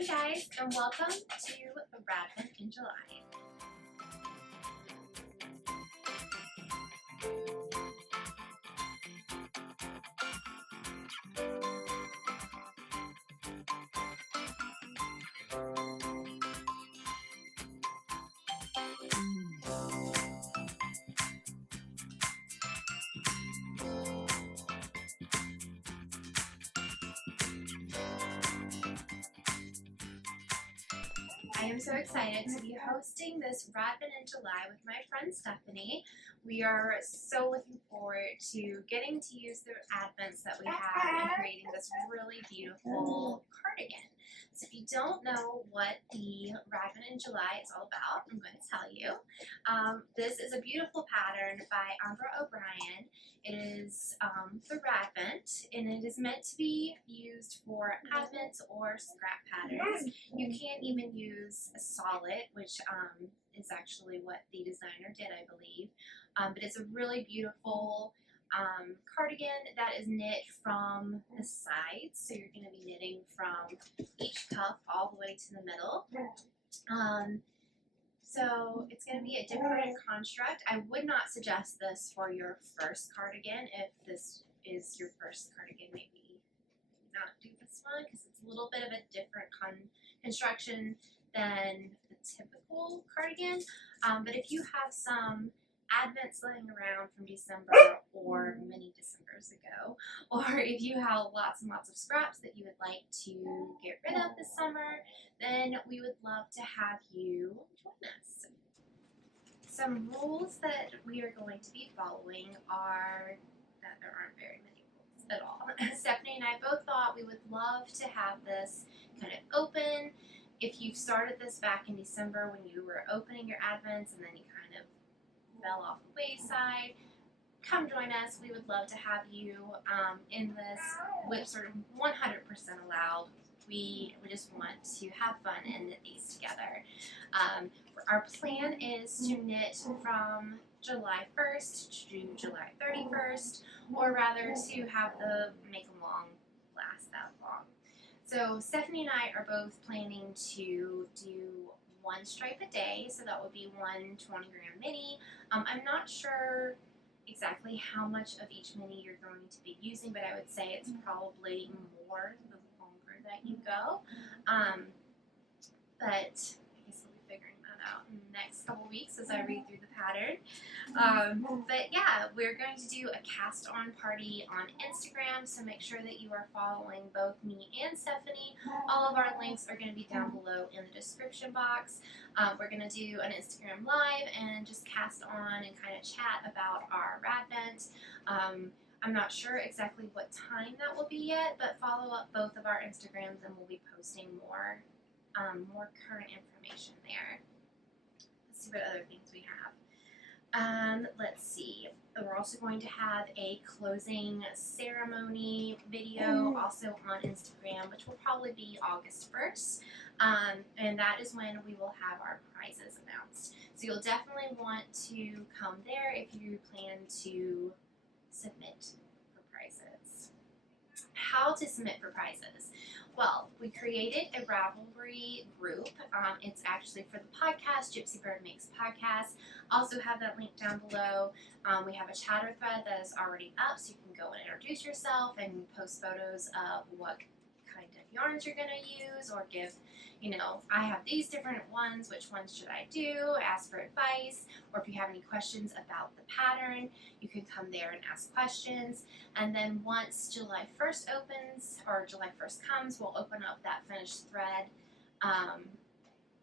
Hey guys, and welcome to Radvent in July. I am so excited to be hosting this Radvent in July with my friend Stephanie. We are so looking forward to getting to use the Advents that we have and creating this really beautiful cardigan. So if you don't know what the Radvent in July is all about, I'm going to tell you. This is a beautiful pattern by Ambah O'Brien. It is the Radvent, and it is meant to be used for Advents or scrap patterns. You can even use a solid, which is actually what the designer did, I believe. But it's a really beautiful cardigan that is knit from the sides. So you're going to be knitting from each cuff all the way to the middle. So it's going to be a different construct. I would not suggest this for your first cardigan. If this is your first cardigan, maybe not do this one because it's a little bit of a different construction than the typical cardigan. But if you have some Advents laying around from December or many Decembers ago, or if you have lots and lots of scraps that you would like to get rid of this summer, then we would love to have you join us. Some rules that we are going to be following are that there aren't very many rules at all. Stephanie and I both thought we would love to have this kind of open. If you started this back in December when you were opening your Advents and then you kind of fell off the wayside, come join us. We would love to have you in this with sort of 100% allowed. We just want to have fun and knit these together. Our plan is to knit from July 1st to July 31st, or rather to have the make them long last that long. So Stephanie and I are both planning to do one stripe a day, so that would be one 20-gram mini. I'm not sure exactly how much of each mini you're going to be using, but I would say it's probably more the longer that you go. But I guess we'll be figuring that out in the next couple weeks as I read through the pattern. But yeah, we're going to do a cast on party on Instagram, so make sure that you are following both me and Stephanie. All of our links are going to be down below in the description box. We're going to do an Instagram live and just cast on and kind of chat about our Radvent. I'm not sure exactly what time that will be yet, but follow up both of our Instagrams and we'll be posting more current information there. Let's see what other things we have. Let's see. We're also going to have a closing ceremony video also on Instagram, which will probably be August 1st. And that is when we will have our prizes announced. So you'll definitely want to come there if you plan to submit for prizes. How to submit for prizes? Well, we created a ravelry group. It's actually for the podcast, Gypsy Bird Makes Podcast. Also have that link down below. We have a chatter thread that is already up, so you can go and introduce yourself and post photos of what kind of yarns you're going to use, or give, I have these different ones, which ones should I do, ask for advice, or if you have any questions about the pattern, you can come there and ask questions. And then once July 1st opens, or July 1st comes, we'll open up that finished thread,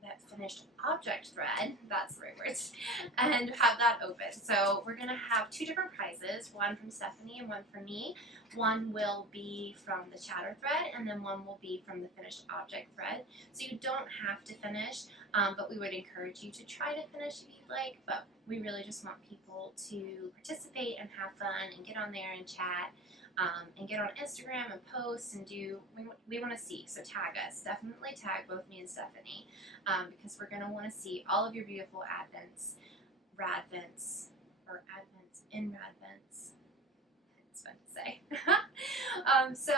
that finished object thread, that's the right words, and have that open. So we're going to have two different prizes, one from Stephanie and one from me. One will be from the chatter thread, and then one will be from the finished object thread. So you don't have to finish, but we would encourage you to try to finish if you'd like, but we really just want people to participate and have fun and get on there and chat. And get on Instagram and post and do, we want to see, so tag us, definitely tag both me and Stephanie, because we're going to want to see all of your beautiful Radvents, in Radvents, it's fun to say, So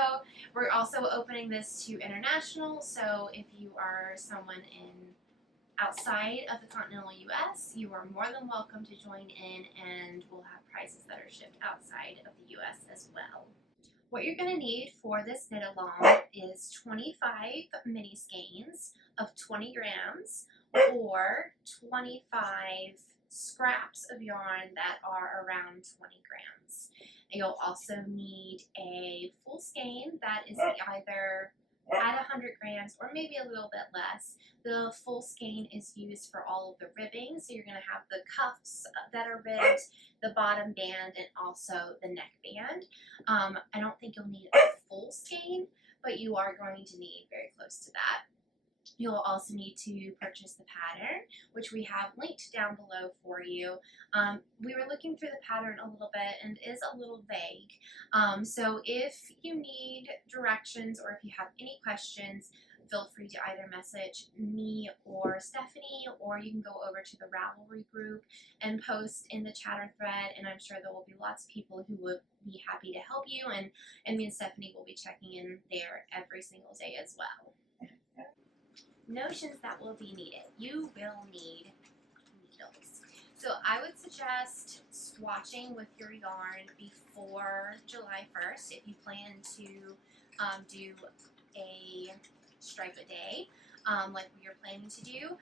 we're also opening this to international. So if you are someone outside of the continental U.S., you are more than welcome to join in, and we'll have prizes that are shipped outside of the U.S. as well. What you're going to need for this knit along is 25 mini skeins of 20 grams or 25 scraps of yarn that are around 20 grams. You'll also need a full skein that is either at 100 grams or maybe a little bit less. The full skein is used for all of the ribbing, so you're going to have the cuffs that are ribbed, the bottom band, and also the neck band. I don't think you'll need a full skein, but you are going to need very close to that. You'll also need to purchase the pattern, which we have linked down below for you. We were looking through the pattern a little bit and it is a little vague. So if you need directions or if you have any questions, feel free to either message me or Stephanie, or you can go over to the Ravelry group and post in the chatter thread, and I'm sure there will be lots of people who would be happy to help you, and me and Stephanie will be checking in there every single day as well. Notions that will be needed. You will need needles. So I would suggest swatching with your yarn before July 1st if you plan to do a stripe a day like you're planning to do.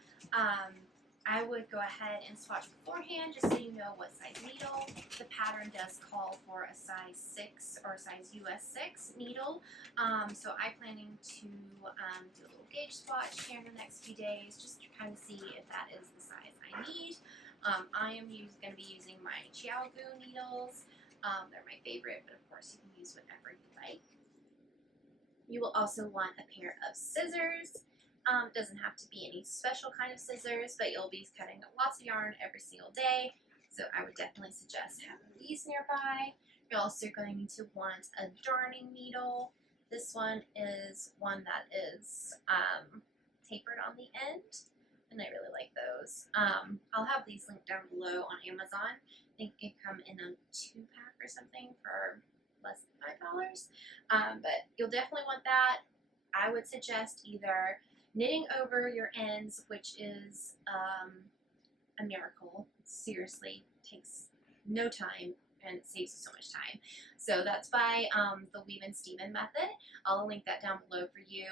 I would go ahead and swatch beforehand just so you know what size needle. The pattern does call for a size 6 or size US 6 needle. So I'm planning to do a little gauge swatch here in the next few days just to kind of see if that is the size I need. I am going to be using my Chiaogu needles. They're my favorite, but of course you can use whatever you like. You will also want a pair of scissors. Doesn't have to be any special kind of scissors, but you'll be cutting lots of yarn every single day, so I would definitely suggest having these nearby. You're also going to want a darning needle. This one is one that is tapered on the end, and I really like those. I'll have these linked down below on Amazon. I think they come in a 2-pack or something for less than $5, but you'll definitely want that. I would suggest either knitting over your ends, which is a miracle. It seriously takes no time and it saves you so much time. So that's by the Weave and Steamin method. I'll link that down below for you.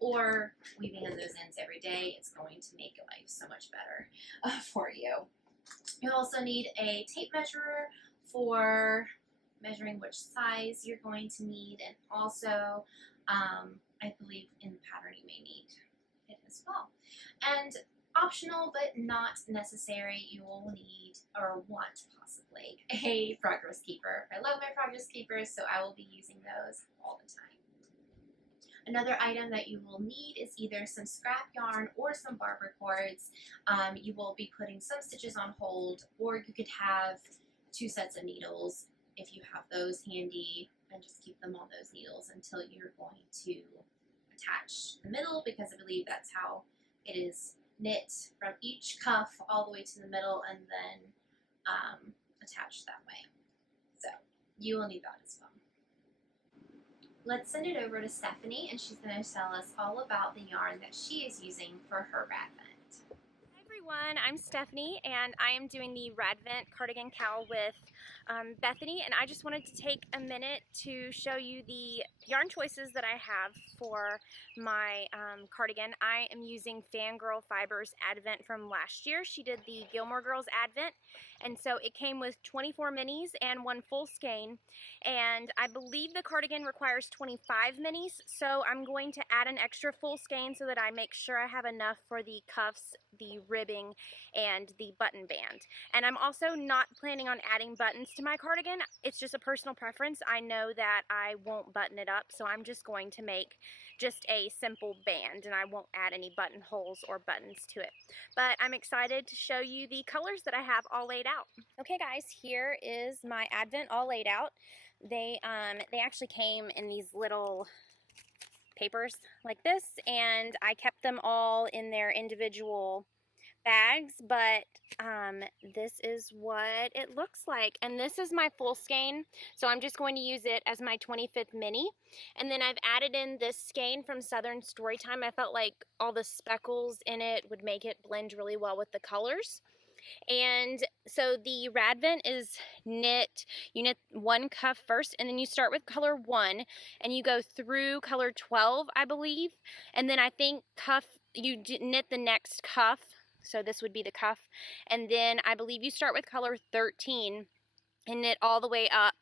Or weaving in those ends every day, it's going to make your life so much better for you. You'll also need a tape measurer for measuring which size you're going to need, and also I believe in the pattern you may need it as well. And optional but not necessary, you will need or want possibly a progress keeper. I love my progress keepers, so I will be using those all the time. Another item that you will need is either some scrap yarn or some barber cords. You will be putting some stitches on hold, or you could have 2 sets of needles if you have those handy, and just keep them on those needles until you're going to attach the middle, because I believe that's how it is knit, from each cuff all the way to the middle, and then attached that way. So you will need that as well. Let's send it over to Stephanie, and she's going to tell us all about the yarn that she is using for her Radvent. Hi everyone, I'm Stephanie, and I am doing the Radvent Cardigan cowl with Bethany, and I just wanted to take a minute to show you the yarn choices that I have for my cardigan. I am using Fangirl Fibers Advent from last year. She did the Gilmore Girls Advent, and so it came with 24 minis and 1 full skein, and I believe the cardigan requires 25 minis, so I'm going to add an extra full skein so that I make sure I have enough for the cuffs, the ribbing, and the button band. And I'm also not planning on adding buttons to my cardigan. It's just a personal preference. I know that I won't button it up, so I'm just going to make just a simple band, and I won't add any buttonholes or buttons to it. But I'm excited to show you the colors that I have all laid out. Okay guys, here is my Advent all laid out. They actually came in these little papers like this, and I kept them all in their individual bags, but this is what it looks like. And this is my full skein, so I'm just going to use it as my 25th mini. And then I've added in this skein from Southern Storytime. I felt like all the speckles in it would make it blend really well with the colors. And so the Radvent is knit, you knit one cuff first, and then you start with color 1 and you go through color 12, I believe, and then I think you knit the next cuff, so this would be the cuff, and then I believe you start with color 13 and knit all the way up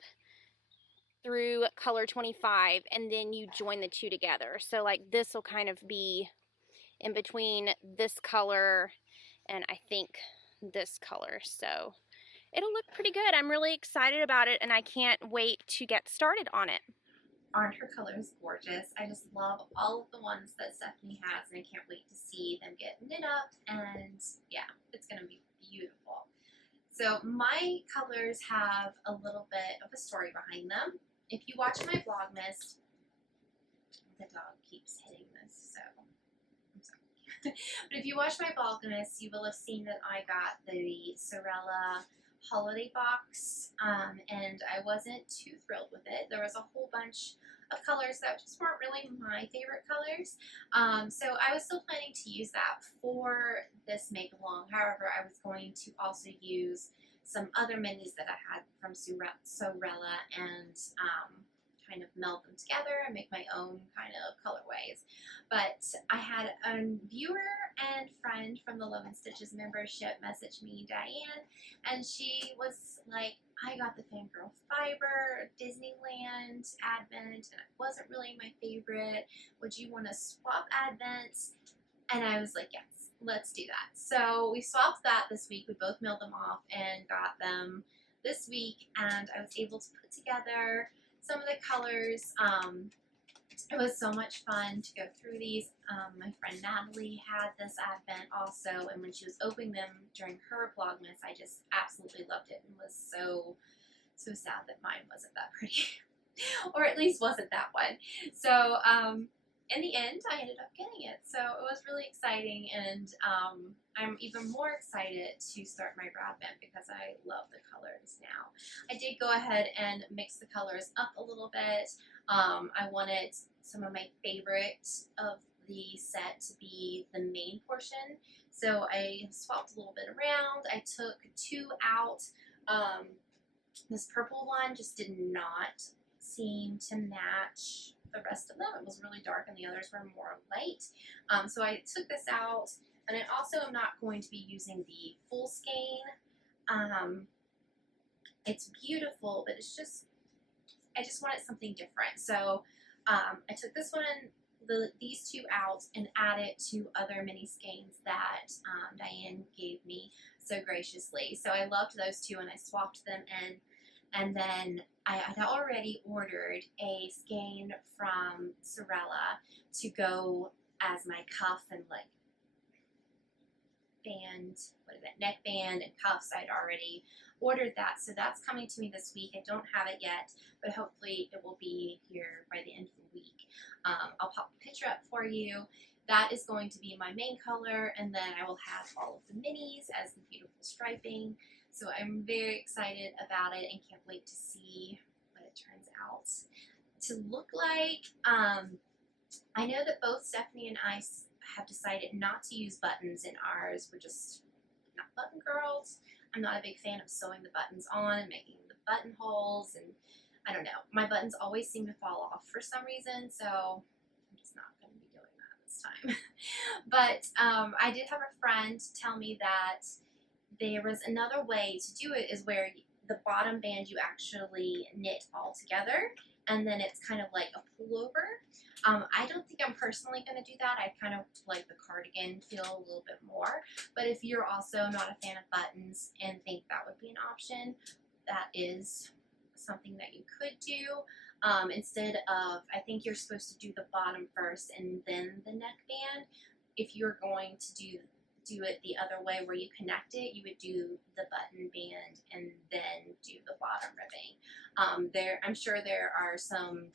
through color 25, and then you join the two together. So like this will kind of be in between this color and I think this color, so it'll look pretty good. I'm really excited about it and I can't wait to get started on it. Aren't her colors gorgeous? I just love all of the ones that Stephanie has, and I can't wait to see them get knit up, and yeah, it's going to be beautiful. So my colors have a little bit of a story behind them. If you watch my Vlogmas, the dog keeps hitting this, so I'm sorry. But if you watch my Vlogmas, you will have seen that I got the Sorella holiday box, and I wasn't too thrilled with it. There was a whole bunch of colors that just weren't really my favorite colors, so I was still planning to use that for this make along. However, I was going to also use some other minis that I had from Sorella and kind of meld them together and make my own kind of colorways. But I had a viewer and friend from the Love and Stitches membership message me, Diane, and she was like, I got the Fangirl Fiber Disneyland Advent, and it wasn't really my favorite. Would you want to swap Advents? And I was like, yes, let's do that. So we swapped that this week. We both mailed them off and got them this week, and I was able to put together some of the colors. It was so much fun to go through these. My friend Natalie had this Advent also, and when she was opening them during her Vlogmas, I just absolutely loved it and was so sad that mine wasn't that pretty, or at least wasn't that one. So in the end, I ended up getting it, so it was really exciting, and I'm even more excited to start my Radvent because I love the colors now. I did go ahead and mix the colors up a little bit. I wanted some of my favorites of the set to be the main portion, so I swapped a little bit around. I took 2 out. This purple one just did not seem to match the rest of them. It was really dark and the others were more light. So I took this out, and I also am not going to be using the full skein. It's beautiful, but it's just, I just wanted something different. So I took this one, these 2 out, and added 2 other mini skeins that Diane gave me so graciously. So I loved those 2, and I swapped them in. And then I had already ordered a skein from Sorella to go as my cuff and like band, neck band and cuffs. I'd already ordered that, so that's coming to me this week. I don't have it yet, but hopefully it will be here by the end of the week. I'll pop the picture up for you. That is going to be my main color, and then I will have all of the minis as the beautiful striping. So I'm very excited about it and can't wait to see what it turns out to look like. I know that both Stephanie and I have decided not to use buttons in ours. We're just not button girls. I'm not a big fan of sewing the buttons on and making the buttonholes, and I don't know. My buttons always seem to fall off for some reason, so I'm just not going to be doing that this time. But I did have a friend tell me that there was another way to do it, is where the bottom band you actually knit all together, and then it's kind of like a pullover. I don't think I'm personally going to do that. I kind of like the cardigan feel a little bit more, but if you're also not a fan of buttons and think that would be an option, that is something that you could do. Instead of, I think you're supposed to do the bottom first and then the neck band. If you're going to do it the other way where you connect it, you would do the button band and then do the bottom ribbing. I'm sure there are some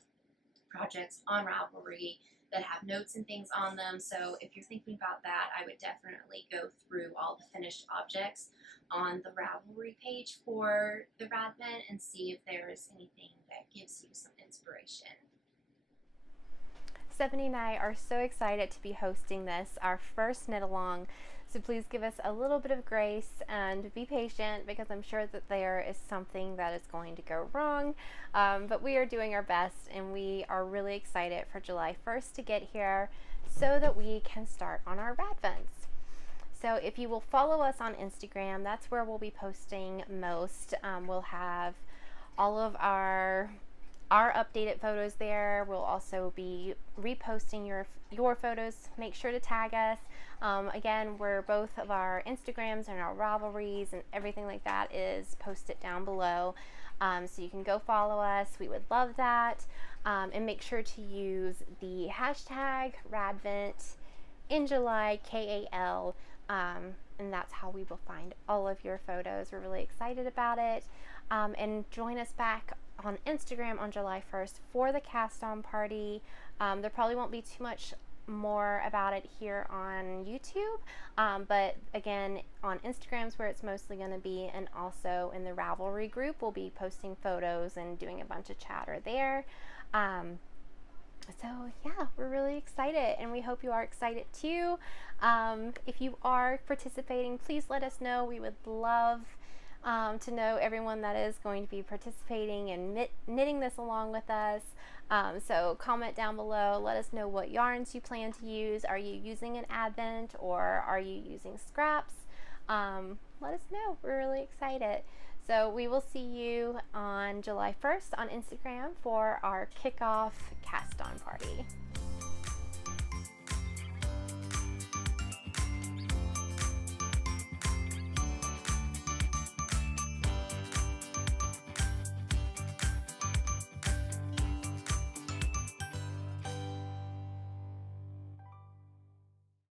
projects on Ravelry that have notes and things on them. So if you're thinking about that, I would definitely go through all the finished objects on the Ravelry page for the Radvent and see if there is anything that gives you some inspiration. Stephanie and I are so excited to be hosting this, our first knit along. So please give us a little bit of grace and be patient, because I'm sure that there is something that is going to go wrong. But we are doing our best, and we are really excited for July 1st to get here so that we can start on our Radvents. So if you will follow us on Instagram, that's where we'll be posting most. We'll have all of our updated photos there. We'll also be reposting your photos. Make sure to tag us. Again, both of our Instagrams and our Ravelries and everything like that is posted down below. So you can go follow us. We would love that. And make sure to use the hashtag Radvent in July, KAL. And that's how we will find all of your photos. We're really excited about it. And join us back on Instagram on July 1st for the cast on party. There probably won't be too much more about it here on YouTube, but again, on Instagram's where it's mostly going to be, and also in the Ravelry group, we'll be posting photos and doing a bunch of chatter there. So yeah, we're really excited, and we hope you are excited too. If you are participating, please let us know. We would love to know everyone that is going to be participating and knitting this along with us. So comment down below, let us know what yarns you plan to use. Are you using an Advent, or are you using scraps? Let us know. We're really excited. So we will see you on July 1st on Instagram for our kickoff cast on party.